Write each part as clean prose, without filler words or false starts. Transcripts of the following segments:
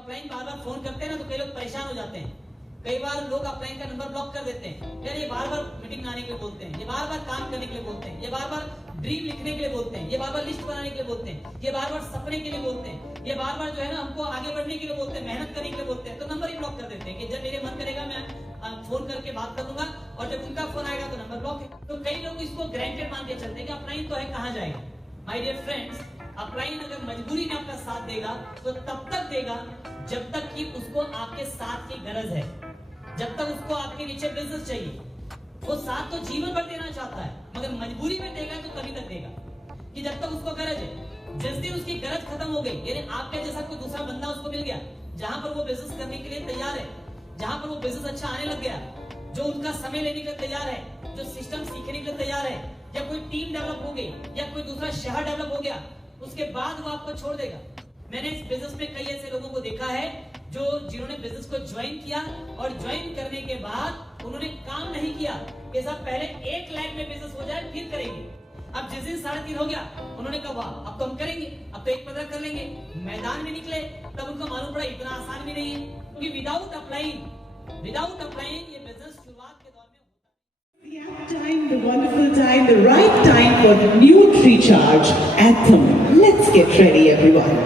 Upline बार बार phone करते हैं ना तो कई लोग परेशान हो जाते हैं। कई बार लोग अपलाइन का नंबर ब्लॉक कर देते हैं। यार ये बार बार मीटिंग आने के लिए बोलते हैं, ये बार बार काम करने के लिए बोलते हैं, ये बार बार ड्रीम लिखने के लिए बोलते हैं, ये बार बार लिस्ट बनाने के लिए बोलते हैं, ये बार बार सपने के लिए बोलते हैं, ये बार बार जो है ना हमको आगे बढ़ने के लिए बोलते हैं, मेहनत करने के लिए बोलते हैं। तो नंबर ही ब्लॉक कर देते हैं कि जब मेरे मन करेगा मैं फोन करके बात कर लूंगा और जब उनका फोन आएगा तो नंबर ब्लॉक है। तो कई लोग इसको ग्रांटेड मान के चलते हैं कि अपलाइन तो है, कहां जाएगा। माय डियर फ्रेंड्स, अपलाइन अगर मजबूरी में आपका साथ देगा तो तब तक देगा जब तक कि उसको आपके साथ की गरज है, जब तक उसको आपके नीचे बिजनेस चाहिए। वो साथ तो जीवन भर देना चाहता है, मगर मजबूरी में देगा तो तभी तक देगा कि जब तक उसको गरज है। जिस दिन उसकी गरज खत्म हो गई, यानी आपके जैसा कोई दूसरा बंदा उसको मिल गया जहां पर वो बिजनेस करने के लिए तैयार है, जहां पर वो बिजनेस अच्छा आने लग गया, जो उनका समय लेने के लिए तैयार है, जो सिस्टम सीखने के लिए तैयार है, या कोई टीम डेवलप हो गई या कोई दूसरा शहर डेवलप हो गया, उसके बाद वो आपको छोड़ देगा। मैंने इस बिजनेस में कई ऐसे लोगों को देखा है जो जिन्होंने बिजनेस को ज्वाइन किया और ज्वाइन करने के बाद उन्होंने काम नहीं किया कि साहब पहले 1 लाख में बिजनेस हो जाए फिर करेंगे। अब जिस दिन 3.5 हो गया उन्होंने कहा वाह अब तो हम करेंगे, अब तो 1.15 कर लेंगे। मैदान में निकले तब उनको मालूम पड़ा इतना आसान भी नहीं है, क्योंकि विदाउट अप्लाइंग ये बिजनेस शुरुआत के दौर में The time, the wonderful time, the right time for NutriCharge Anthem. Let's get ready, everyone.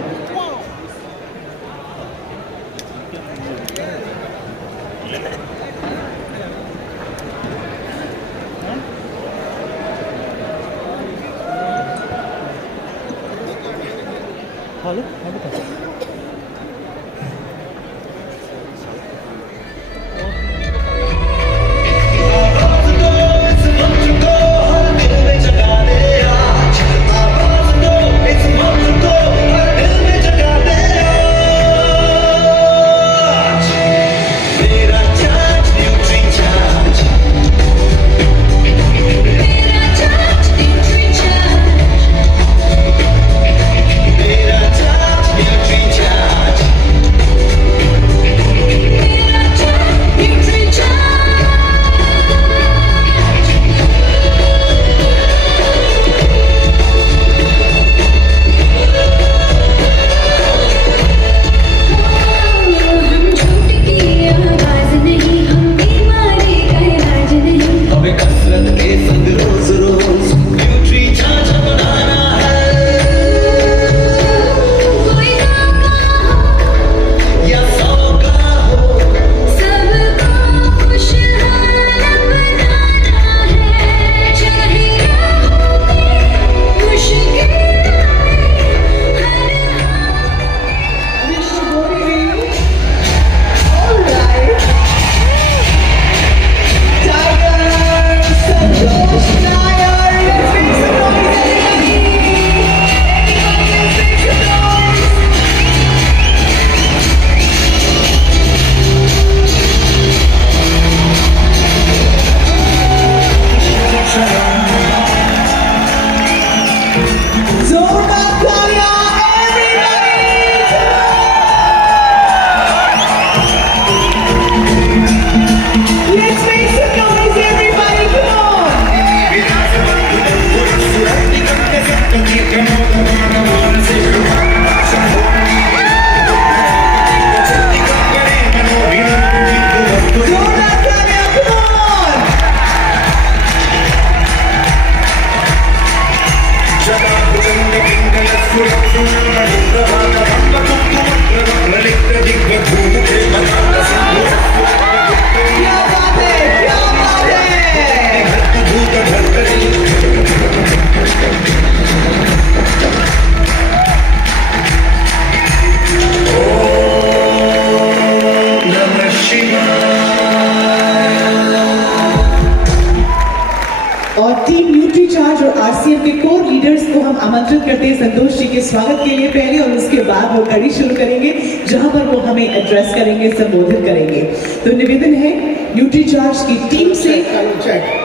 आमंत्रित करते हैं संतोष जी के स्वागत के लिए पहले, और उसके बाद वो कड़ी शुरू करेंगे जहां पर वो हमें एड्रेस करेंगे, संबोधित करेंगे। तो निवेदन है न्यूट्रीचार्ज की टीम से बैठ जाइए।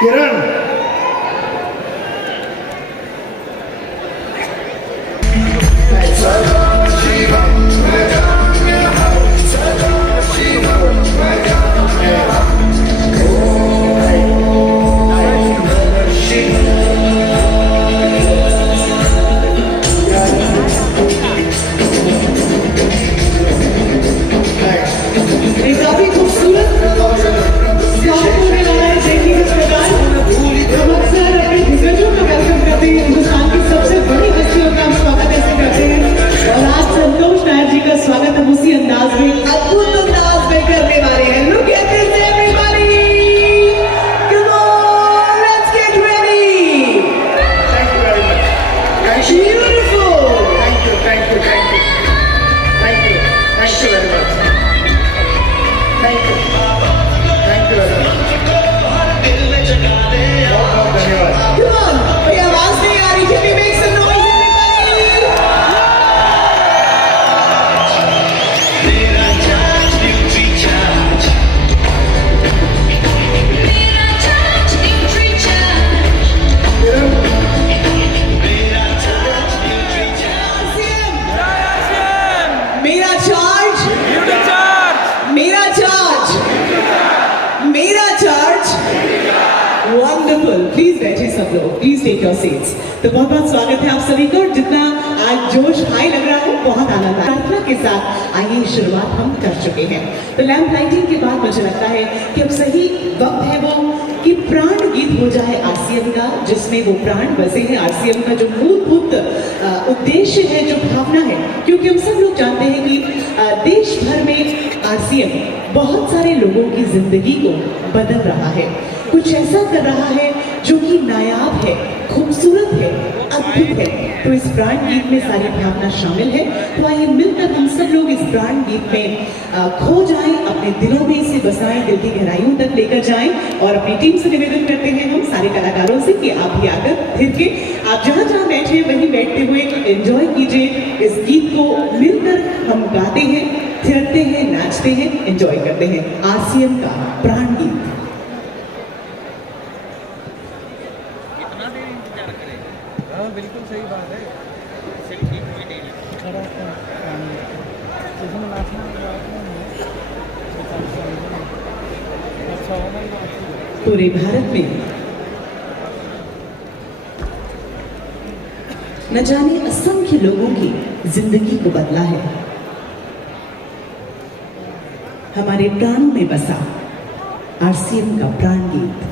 किरण वंडरफुल, प्लीज बैठे सब लोग, प्लीज टेक योर सीट्स। तो बहुत बहुत स्वागत है आप सभी को। जितना आज जोश हाई लग रहा है, बहुत आनंद आया। प्रार्थना के साथ आइए शुरुआत हम कर चुके हैं। तो लैंप लाइटिंग के बाद मुझे लगता है कि अब सही वक्त है वो कि प्राण गीत हो जाए आरसीएम का, जिसमें वो प्राण बसे हैं। आरसीएम का जो मूलभूत उद्देश्य है, जो भावना है, क्योंकि हम सब लोग जानते हैं कि देश भर में आरसीएम बहुत सारे लोगों की जिंदगी को बदल रहा है, कुछ ऐसा कर रहा है जो कि नायाब है, खूबसूरत है, अद्भुत है। तो इस प्राण गीत में सारी भावना शामिल है। तो आइए मिलकर हम सब लोग इस प्राण गीत में खो जाएं, अपने दिलों में इसे बसाएं, दिल की गहराइयों तक लेकर जाएं। और अपनी टीम से निवेदन करते हैं हम सारे कलाकारों से कि आप भी आकर फिर के आप जहां जहां बैठे वहीं बैठते हुए एंजॉय कीजिए इस गीत को। मिलकर हम गाते हैं, थिरकते हैं, नाचते हैं, एंजॉय करते हैं आरसीएम का प्राण गीत। बिल्कुल सही बात है। इसमें नाचना पूरे भारत में न जाने असंख्य लोगों की जिंदगी को बदला है। हमारे प्राणों में बसा आरसीएम का प्राण गीत।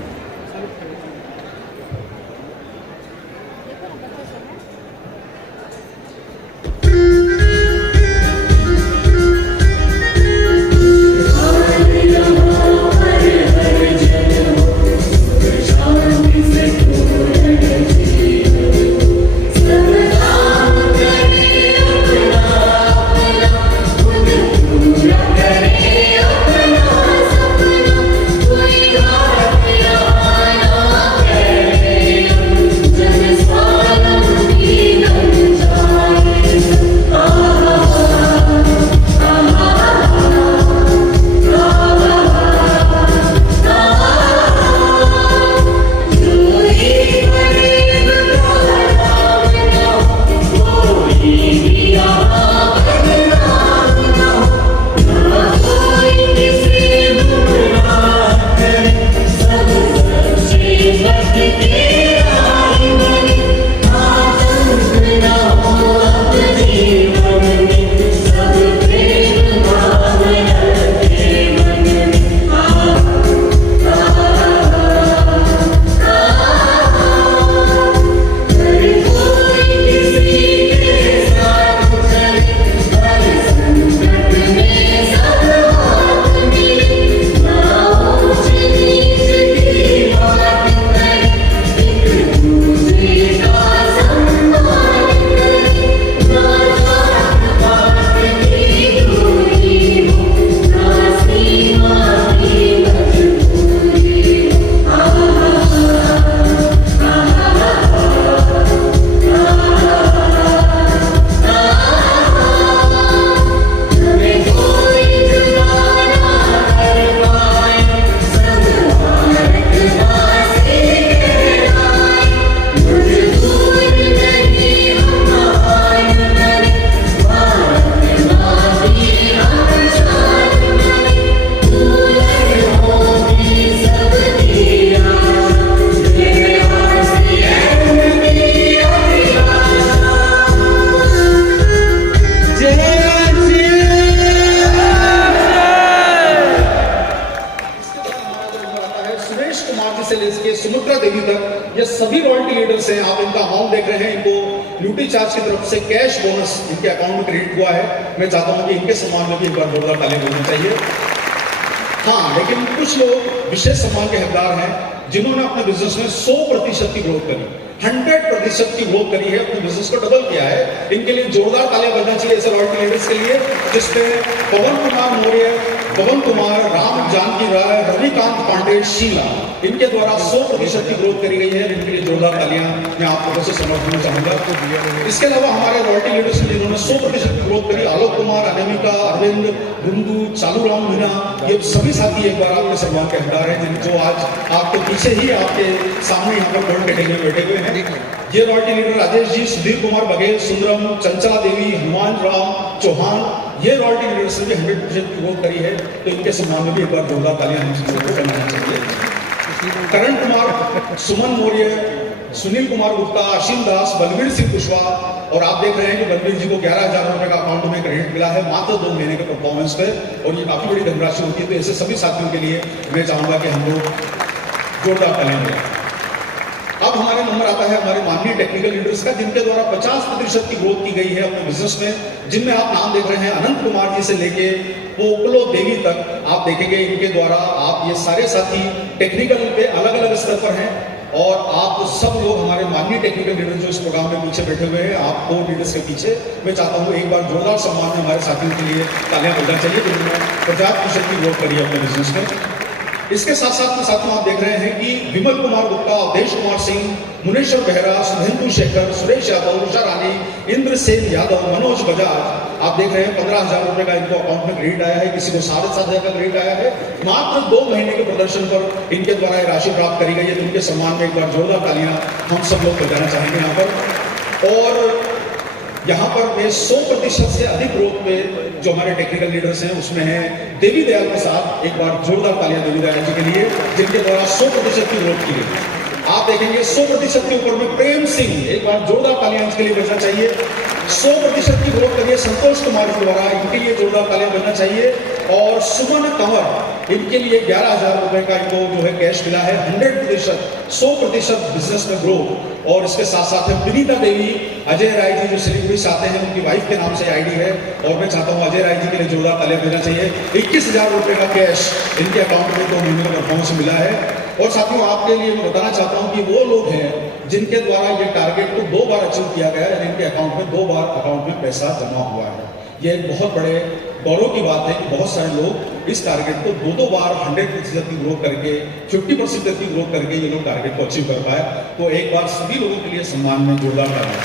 सभी रॉयल्टी लीडर्स हैं, आप इनका अमाउंट देख रहे हैं। इनको ड्यूटी चार्ज की तरफ से कैश बोनस इनके अकाउंट में क्रेडिट हुआ है। मैं चाहता हूं कि इनके सम्मान में भी एक बार जोरदार ताली होनी चाहिए। हाँ, लेकिन कुछ लोग विशेष सम्मान के हकदार हैं जिन्होंने अपने बिजनेस में 100% की ग्रोथ करी, 100% की ग्रोथ करी है, अपने बिजनेस को डबल किया है। इनके लिए जोरदार तालियां बजना चाहिए ऐसे रॉयल्टी लीडर्स के लिए, जिसमें पवन कुमार मौर्य, पवन कुमार, राम जानकी राय, रविकांत पांडे, शीला, इनके द्वारा 100% की ग्रोथ करी गई है। इनके लिए जोरदार तालियां मैं आप लोगों से समर्थन चाहूंगा। इसके अलावा हमारे रॉयल्टी लीडर्स जिन्होंने 100% की ग्रोथ करी, आलोक कुमार, अनामिका, अरविंद, बिंदु, चालूराम मीना, ये सभी साथी एक बार आपके सम्मान के हकदार हैं, जो आज आपके पीछे ही आपके सामने यहाँ पर फ्रंट कैटेगरी में बैठे हुए हैं। ये रॉयल्टी लीडर राजेश जी, सुधीर कुमार बघेल, सुंदरम, चंचला देवी, हनुमान राम चौहान, ये रॉयल्टी लीडर्स ने भी 100% की ग्रोथ करी है। तो इनके सम्मान में भी एक बार जोरदार तालियां हम सबको करना चाहिए। करण कुमार, सुमन मौर्य, सुनील कुमार गुप्ता, असीम दास, बलवीर सिंह कुशवाहा। और आप देख रहे हैं कि बलवीर जी को 11,000 रुपए का अकाउंट में क्रेडिट मिला है मात्र 2 महीने के परफॉर्मेंस पे, और ये काफी बड़ी धनराशि होती है। तो ऐसे सभी साथियों के लिए मैं चाहूंगा कि हम लोग जोरदार तालियां दें। अब हमारे नंबर आता है हमारे माननीय टेक्निकल लीडर्स का, जिनके द्वारा 50% की ग्रोथ की गई है अपने बिजनेस में, जिनमें आप नाम देख रहे हैं अनंत कुमार जी से लेके पोकलो देवी तक। आप देखेंगे इनके द्वारा आप ये सारे साथी टेक्निकल पे अलग अलग स्तर पर हैं, और आप सब लोग हमारे माननीय टेक्निकल लीडर जो इस प्रोग्राम में पीछे बैठे हुए हैं, आप 4 लीडर्स के पीछे मैं चाहता हूँ एक बार जोरदार सम्मान में हमारे साथियों के लिए तालियां बजना चाहिए, जिन्होंने 50% की ग्रोथ करी है अपने बिजनेस में। इसके साथ साथ साथियों आप देख रहे हैं कि विमल कुमार गुप्ता, अवधेश कुमार सिंह, मुनेश्वर बेहरा, सुधेंदु शेखर, सुरेश यादव, उषा रानी, इंद्र सेन यादव, मनोज बजाज। आप देख रहे हैं 15,000 रुपए का इनको अकाउंट में क्रेडिट आया है, किसी को 7,500 का क्रेडिट आया है। मात्र 2 महीने के प्रदर्शन पर इनके द्वारा ये राशि प्राप्त करी गई है। तो उनके सम्मान में एक बार जोरदार तालियां हम सब लोग बजाना चाहेंगे यहाँ पर। और यहाँ पर मैं 100% से अधिक ग्रोथ पे जो हमारे टेक्निकल लीडर्स हैं उसमें है देवी दयाल प्रसाद। एक बार जोरदार तालियां देवी दयाल जी के लिए, जिनके द्वारा 100% की ग्रोथ की गई। आप देखेंगे 100% के ऊपर में प्रेम सिंह, एक बार जोरदार तालियां इसके लिए बजना चाहिए। 100% की ग्रोथ करिए संतोष कुमार के द्वारा, इनके लिए जोरदार तालियां बजना चाहिए। और सुमन कंवर, इनके लिए 11,000 रुपए का इनको जो है कैश मिला है। 100% बिजनेस में ग्रोथ। और इसके साथ साथ है विनीता देवी, अजय राय जी जो सिलीगुड़ी से आते हैं, उनकी वाइफ के नाम से आईडी है, और मैं चाहता हूं अजय राय जी के लिए जोरदार तालियां देना चाहिए। 21,000 रुपए का कैश इनके अकाउंट में 2 महीने का परफॉर्मेंस मिला है। और साथियों आपके लिए मैं बताना चाहता हूं कि वो लोग हैं जिनके द्वारा ये टारगेट को 2 बार अचीव किया गया है, इनके अकाउंट में 2 बार अकाउंट में पैसा जमा हुआ है। ये एक बहुत बड़े गौरव की बात है कि बहुत सारे लोग इस टारगेट को 2 बार 100% की ग्रोथ करके, 50% की ग्रोथ करके ये लोग टारगेट को अचीव कर पाए। तो एक बार सभी लोगों के लिए सम्मान में जोरदार तालियां।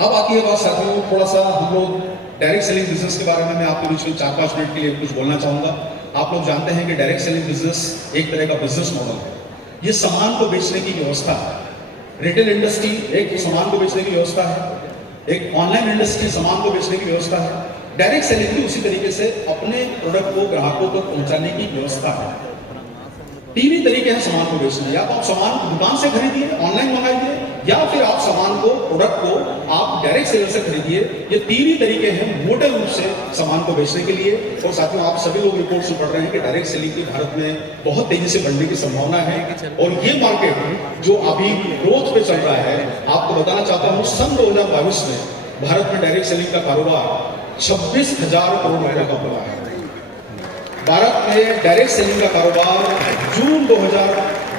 अब आती है बात साथियों, थोड़ा सा हम लोग डायरेक्ट सेलिंग बिजनेस के बारे में मैं आपके बीच में 4-5 मिनट के लिए कुछ बोलना चाहूंगा। आप लोग जानते हैं कि डायरेक्ट सेलिंग बिजनेस एक तरह का बिजनेस मॉडल है। ये सामान को बेचने की व्यवस्था है। रिटेल इंडस्ट्री एक सामान को बेचने की व्यवस्था है, एक ऑनलाइन इंडस्ट्री सामान को बेचने की व्यवस्था है। डायरेक्ट सेलिंग भी उसी तरीके से अपने प्रोडक्ट को ग्राहकों तक पहुंचाने की व्यवस्था है। 3 ही तरीके हैं सामान को बेचने, या तो आप सामान दुकान से खरीदिए, ऑनलाइन मंगाइए, या फिर आप सामान को, प्रोडक्ट को आप डायरेक्ट सेलर से खरीदिए। ये 3 ही तरीके हैं मोटे रूप से सामान को बेचने के लिए। और साथियों आप सभी लोग रिपोर्ट से पढ़ रहे हैं कि डायरेक्ट सेलिंग की भारत में बहुत तेजी से बढ़ने की संभावना है। और ये मार्केट जो अभी ग्रोथ पे चल रहा है, आपको बताना चाहता हूँ सन 2022 में भारत में डायरेक्ट सेलिंग का कारोबार 26,000 करोड़ रुपए का हुआ है। भारत में डायरेक्ट सेलिंग का कारोबार जून 2000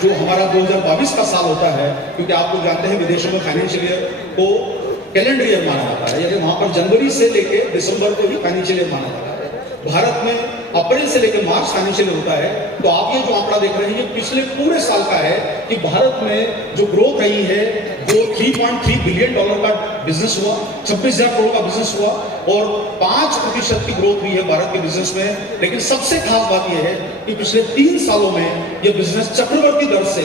जो हमारा 2022 का साल होता है, क्योंकि आप लोग जानते हैं विदेशों में फाइनेंशियल ईयर को कैलेंडर ईयर माना जाता है, यानी वहां पर जनवरी से लेकर दिसंबर को ही फाइनेंशियल ईयर माना जाता है। भारत में अप्रैल से लेकर मार्च फाइनेंशियल ईयर होता है। तो आप ये जो आंकड़ा देख रहे हैं ये पिछले पूरे साल का है कि भारत में जो ग्रोथ रही है वो $3.3 बिलियन का बिजनेस हुआ, 26,000 करोड़ का बिजनेस हुआ, और 5% की ग्रोथ हुई है भारत के बिजनेस में। लेकिन सबसे खास बात यह है कि पिछले 3 सालों में यह बिजनेस चक्रवर्ती दर से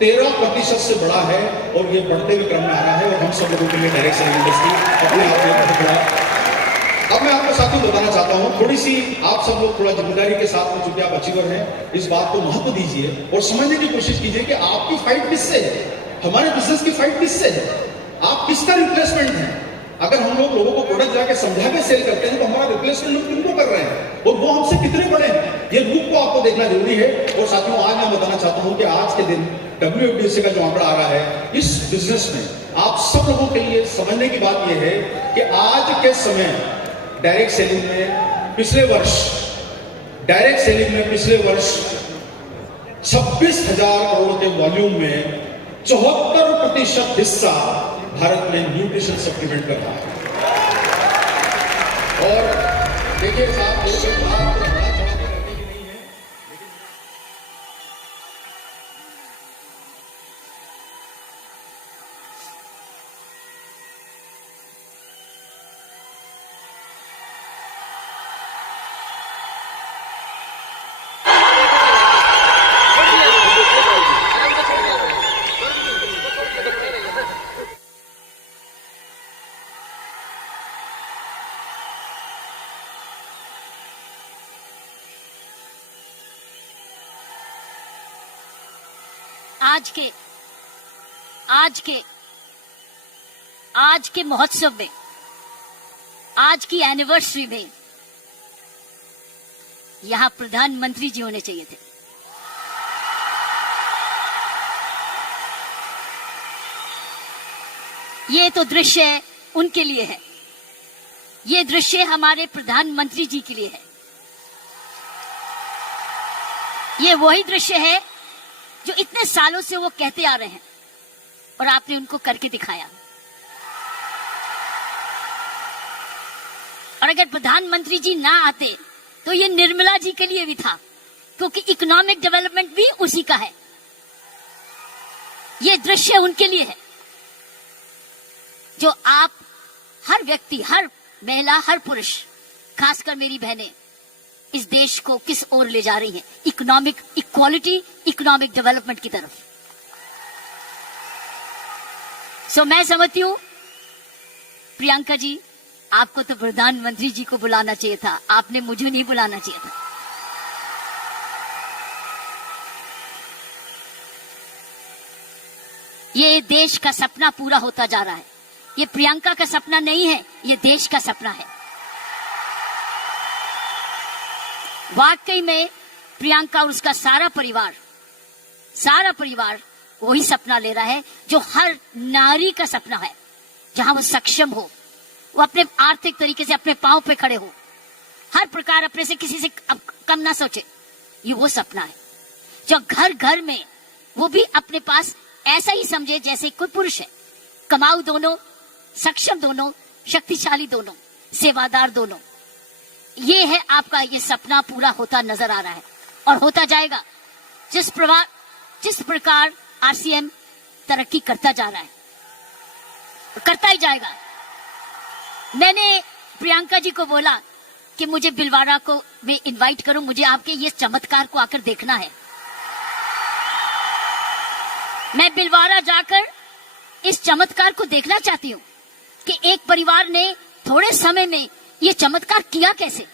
13% से बढ़ा है, और ये बढ़ते हुए क्रम में आ रहा है। और हम सब लोगों के लिए डायरेक्ट सेलिंग इंडस्ट्री अपने आप में बहुत बड़ा। अब मैं आपको साथियों बताना चाहता हूं, थोड़ी सी आप सब लोग थोड़ा जिम्मेदारी के साथ में, चूंकि आप अचीवर हैं, इस बात को महत्व दीजिए और समझने की कोशिश कीजिए कि आपकी फाइट किससे है, हमारे बिजनेस की फाइट किससे है, आप किसका रिप्लेसमेंट है। अगर हम लोग लोगों को प्रोडक्ट जाके समझा के सेल करते हैं तो हमारा रिप्लेसमेंट लोग किनको कर रहे हैं और वो हमसे कितने बड़े हैं, ये रूप को आपको देखना जरूरी है। और साथियों आज मैं बताना चाहता हूं कि आज के दिन WFDC का जो आंकड़ा आ रहा है इस बिजनेस में, आप सब लोगों के लिए समझने की बात यह है कि आज के समय डायरेक्ट सेलिंग में पिछले वर्ष 26,000 करोड़ के वॉल्यूम में 74% हिस्सा भारत में न्यूट्रिशन सप्लीमेंट कर रहा है। और देखिए साहब, आज के महोत्सव में, आज की एनिवर्सरी में यहां प्रधानमंत्री जी होने चाहिए थे। ये तो दृश्य उनके लिए है, ये दृश्य हमारे प्रधानमंत्री जी के लिए है। ये वही दृश्य है जो इतने सालों से वो कहते आ रहे हैं और आपने उनको करके दिखाया। और अगर प्रधानमंत्री जी ना आते तो ये निर्मला जी के लिए भी था, क्योंकि इकोनॉमिक डेवलपमेंट भी उसी का है। ये दृश्य उनके लिए है जो आप हर व्यक्ति, हर महिला, हर पुरुष, खासकर मेरी बहनें इस देश को किस ओर ले जा रही हैं, इकोनॉमिक इक्वालिटी, इकोनॉमिक डेवलपमेंट की तरफ। सो मैं समझती हूं प्रियंका जी, आपको तो प्रधानमंत्री जी को बुलाना चाहिए था, आपने मुझे नहीं बुलाना चाहिए था। ये देश का सपना पूरा होता जा रहा है। ये प्रियंका का सपना नहीं है, ये देश का सपना है। वाकई में प्रियंका और उसका सारा परिवार वही सपना ले रहा है जो हर नारी का सपना है, जहां वो सक्षम हो, वो अपने आर्थिक तरीके से अपने पांव पे खड़े हो, हर प्रकार अपने से किसी से कम ना सोचे। ये वो सपना है जो घर घर में वो भी अपने पास ऐसा ही समझे जैसे कोई पुरुष है। कमाऊ दोनों, सक्षम दोनों, शक्तिशाली दोनों, सेवादार दोनों। ये है आपका, ये सपना पूरा होता नजर आ रहा है और होता जाएगा। जिस प्रकार आरसीएम तरक्की करता जा रहा है, करता ही जाएगा। मैंने प्रियंका जी को बोला कि मुझे बिलवाड़ा को मैं इनवाइट करूं, मुझे आपके ये चमत्कार को आकर देखना है। मैं बिलवाड़ा जाकर इस चमत्कार को देखना चाहती हूं कि एक परिवार ने थोड़े समय में ये चमत्कार किया कैसे।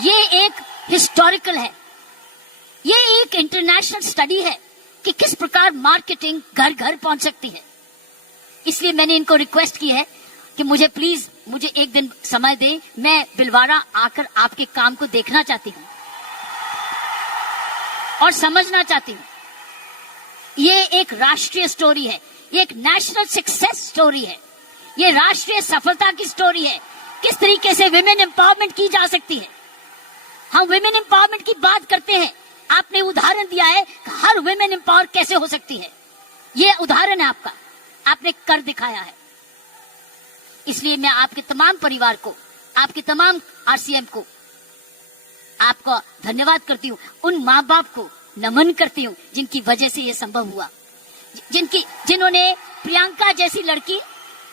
ये एक हिस्टोरिकल है, ये एक इंटरनेशनल स्टडी है कि किस प्रकार मार्केटिंग घर घर पहुंच सकती है। इसलिए मैंने इनको रिक्वेस्ट की है कि मुझे प्लीज, मुझे एक दिन समय दें, मैं बिलवाड़ा आकर आपके काम को देखना चाहती हूं और समझना चाहती हूं। ये एक राष्ट्रीय स्टोरी है, ये एक नेशनल सक्सेस स्टोरी है, ये राष्ट्रीय सफलता की स्टोरी है। किस तरीके से विमेन एम्पावरमेंट की जा सकती है। हम विमेन एम्पावरमेंट की बात करते हैं, आपने उदाहरण दिया है कि हर विमेन एम्पावर कैसे हो सकती है। ये उदाहरण है आपका, आपने कर दिखाया है। इसलिए मैं आपके तमाम परिवार को, आपके तमाम आरसीएम को, आपको धन्यवाद करती हूँ। उन माँ बाप को नमन करती हूँ जिनकी वजह से ये संभव हुआ, जिन्होंने प्रियंका जैसी लड़की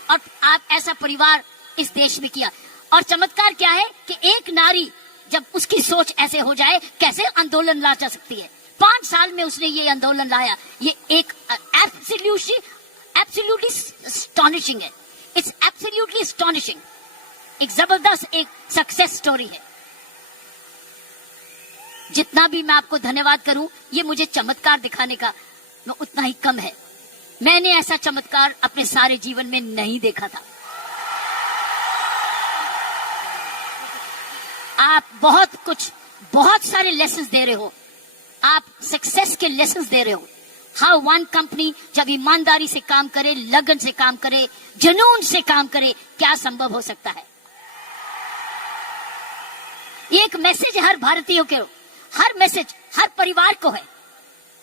और आप ऐसा परिवार इस देश में किया। और चमत्कार क्या है कि एक नारी जब उसकी सोच ऐसे हो जाए, कैसे आंदोलन ला जा सकती है। 5 साल में उसने ये आंदोलन लाया। ये एक एब्सोल्युटली एस्टॉनिशिंग है। It's absolutely astonishing. एक जबरदस्त एक सक्सेस स्टोरी है। जितना भी मैं आपको धन्यवाद करूं, ये मुझे चमत्कार दिखाने का उतना ही कम है। मैंने ऐसा चमत्कार अपने सारे जीवन में नहीं देखा था। आप बहुत सारे लेसन्स दे रहे हो, आप सक्सेस के लेसन्स दे रहे हो। हाउ वन कंपनी जब ईमानदारी से काम करे, लगन से काम करे, जुनून से काम करे, क्या संभव हो सकता है। ये एक मैसेज हर भारतीयों के, हर मैसेज हर परिवार को है।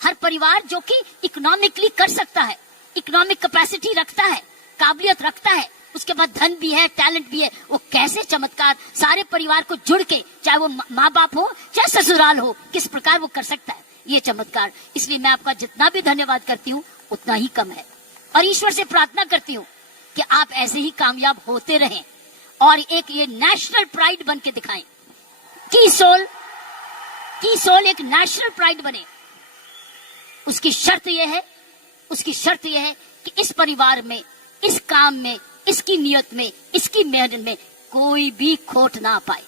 हर परिवार जो कि इकोनॉमिकली कर सकता है, इकोनॉमिक कैपेसिटी रखता है, काबिलियत रखता है, उसके बाद धन भी है, टैलेंट भी है, वो कैसे चमत्कार सारे परिवार को जुड़ के, चाहे वो माँ बाप हो चाहे ससुराल हो, किस प्रकार वो कर सकता है ये चमत्कार। इसलिए मैं आपका जितना भी धन्यवाद करती हूँ उतना ही कम है। और ईश्वर से प्रार्थना करती हूँ कि आप ऐसे ही कामयाब होते रहें और एक ये नेशनल प्राइड बन के दिखाएं। की सोल एक नेशनल प्राइड बने। उसकी शर्त यह है कि इस परिवार में, इस काम में, इसकी नियत में, इसकी मेहनत में कोई भी खोट ना पाए,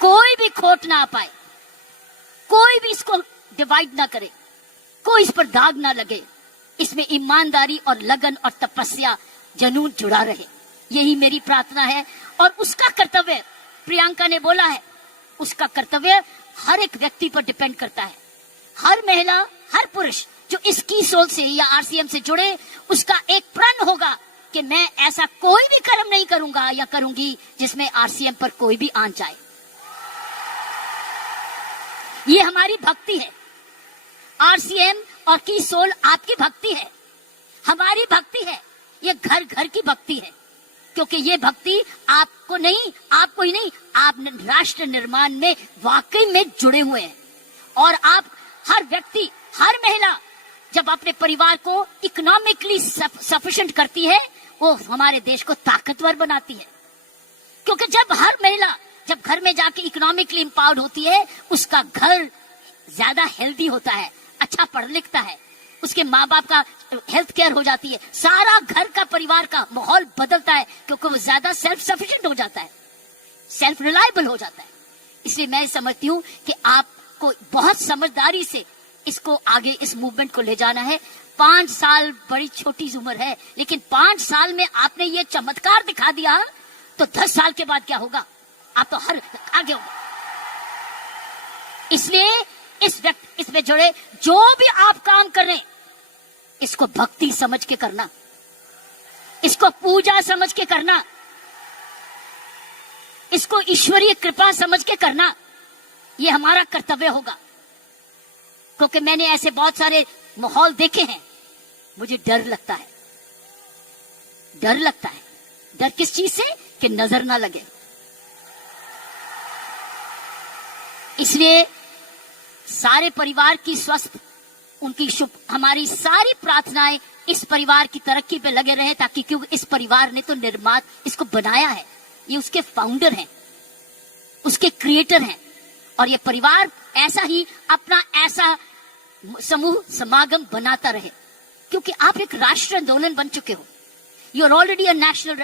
कोई भी खोट ना पाए, कोई भी इसको डिवाइड ना करे, कोई इस पर दाग ना लगे, इसमें ईमानदारी और लगन और तपस्या जनून जुड़ा रहे, यही मेरी प्रार्थना है। और उसका कर्तव्य, प्रियंका ने बोला है, उसका कर्तव्य हर एक व्यक्ति पर डिपेंड करता है। हर महिला, हर पुरुष जो इस की सोल से या आरसीएम से जुड़े, उसका एक प्रण होगा कि मैं ऐसा कोई भी कर्म नहीं करूंगा या करूंगी जिसमें आरसीएम पर कोई भी आंच जाए। ये हमारी भक्ति है। आरसीएम और की सोल आपकी भक्ति है, हमारी भक्ति है, ये घर घर की भक्ति है। क्योंकि ये भक्ति आपको नहीं, आपको ही नहीं, आप राष्ट्र निर्माण में वाकई में जुड़े हुए हैं। और आप हर व्यक्ति, हर महिला जब अपने परिवार को इकोनॉमिकली सफिशिएंट करती है, वो हमारे देश को ताकतवर बनाती है। क्योंकि जब हर महिला जब घर में जाके इकोनॉमिकली एम्पावर्ड होती है, उसका घर ज्यादा हेल्दी होता है, अच्छा पढ़ लिखता है, उसके माँ बाप का हेल्थ केयर हो जाती है, सारा घर का परिवार का माहौल बदलता है, क्योंकि वो ज्यादा सेल्फ सफिशिएंट हो जाता है, सेल्फ रिलायबल हो जाता है। इसलिए मैं समझती हूँ कि आपको बहुत समझदारी से इसको आगे, इस मूवमेंट को ले जाना है। 5 साल बड़ी छोटी उम्र है, लेकिन 5 साल में आपने ये चमत्कार दिखा दिया, तो 10 साल के बाद क्या होगा? आप तो हर आगे होगा। इसलिए इसमें जुड़े जो भी आप काम कर रहे हैं, इसको भक्ति समझ के करना, इसको पूजा समझ के करना, इसको ईश्वरीय कृपा समझ के करना, ये हमारा कर्तव्य होगा। क्योंकि मैंने ऐसे बहुत सारे माहौल देखे हैं, मुझे डर लगता है। डर लगता है। डर किस चीज से? कि नजर ना लगे। इसलिए सारे परिवार की स्वस्थ, उनकी शुभ, हमारी सारी प्रार्थनाएं इस परिवार की तरक्की पे लगे रहे, ताकि क्योंकि इस परिवार ने तो निर्माण इसको बनाया है, ये उसके फाउंडर हैं, उसके क्रिएटर हैं। और ये परिवार ऐसा ही अपना ऐसा समूह समागम बनाता रहे, क्योंकि आप एक राष्ट्र आंदोलन बन चुके हो। You are already a national